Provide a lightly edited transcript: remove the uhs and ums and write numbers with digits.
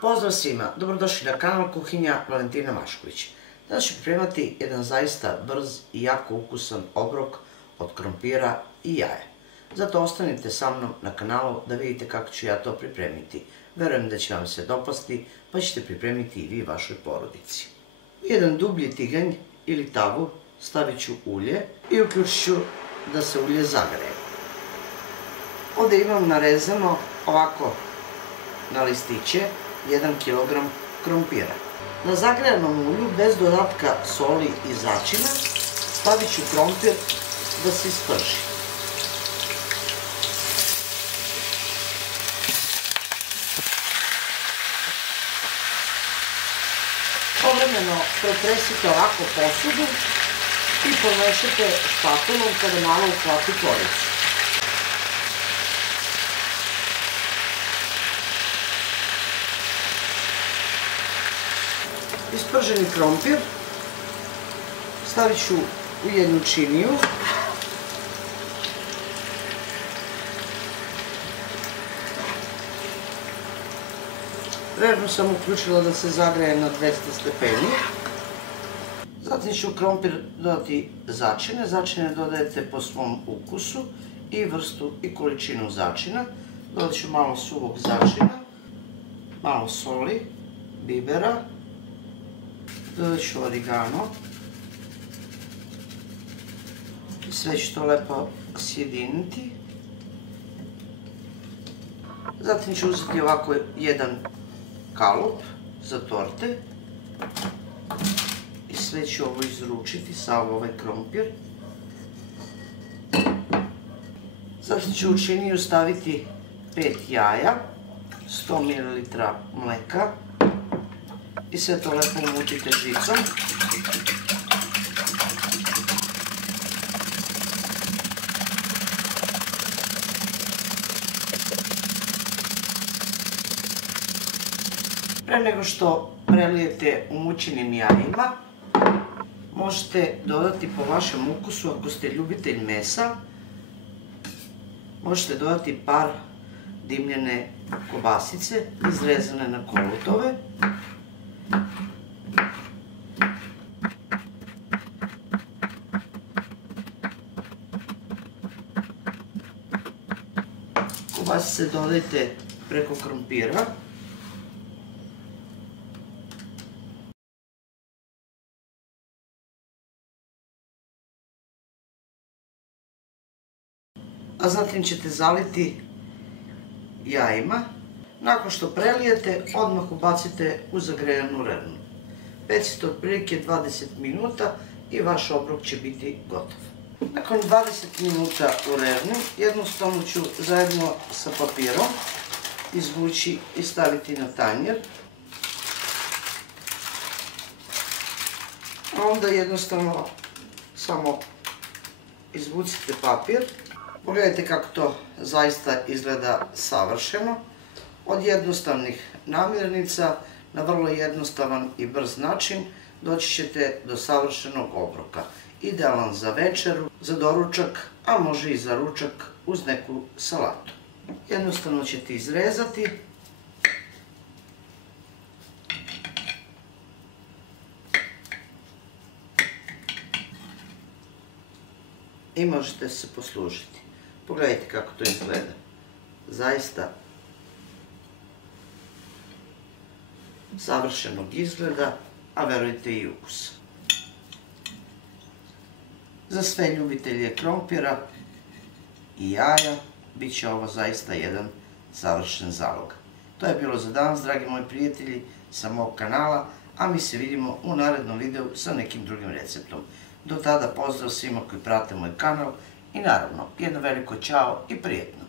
Pozdrav svima, dobrodošli na kanal Kuhinja Valentina Mašković. Danas ću pripremati jedan zaista brz i jako ukusan obrok od krompira i jaja. Zato ostanite sa mnom na kanalu da vidite kako ću ja to pripremiti. Verujem da će vam se dopasti, pa ćete pripremiti i vi vašoj porodici. U jedan dublji tiganj ili tavu stavit ću ulje i uključit ću da se ulje zagreje. Ovdje imam narezano ovako na listiće 1 kg krompira. Na zagrejanom ulju bez dodatka soli i začina stavit ću krompir da se isprži. Povremeno pretresite ovako posudu i pomešajte špatulom kada malo uhvati koricu. Isprženi krompir stavit ću u jednu činiju. Vrežno sam uključila da se zagreje na 200 stepeni. Zatim ću krompir dodati začine. Začine dodajete po svom ukusu i vrstu i količinu začina. Dodat ću malo suvog začina, malo soli, bibera. Dodat ću origano. Sve ću to lepo sjediniti. Zatim ću uzeti ovako jedan kalup za torte. I sve ću ovo izručiti, sav ovaj krompir. Zatim ću u činiju staviti 5 jaja, 100 ml mleka. I sve to lepo umutite žicom. Pre nego što prelijete umućenim jajima, možete dodati po vašem ukusu, ako ste ljubitelj mesa, možete dodati par dimljene kobasice, izrezane na kolutove. Kobasice dodajte preko krompira. A zatim ćete zaliti jajima. Nakon što prelijete, odmah ubacite u zagrejanu rernu. Pecite otprilike 20 minuta i vaš obrok će biti gotov. Nakon 20 minuta u rerni, jednostavno ću zajedno sa papirom izvući i staviti na tanjer. A onda jednostavno samo izvucite papir. Pogledajte kako to zaista izgleda savršeno. Od jednostavnih namirnica na vrlo jednostavan i brz način doći ćete do savršenog obroka. Idealan za večeru, za doručak, a može i za ručak uz neku salatu. Jednostavno ćete izrezati. I možete se poslužiti. Pogledajte kako to izgleda. Zaista savršenog izgleda, a verujte i ukusa. Za sve ljubitelje krompira i jaja bit će ovo zaista jedan savršen zalog. To je bilo za danas, dragi moji prijatelji, sa mog kanala, a mi se vidimo u narednom videu sa nekim drugim receptom. Do tada pozdrav svima koji prate moj kanal i naravno jedno veliko ćao i prijetno.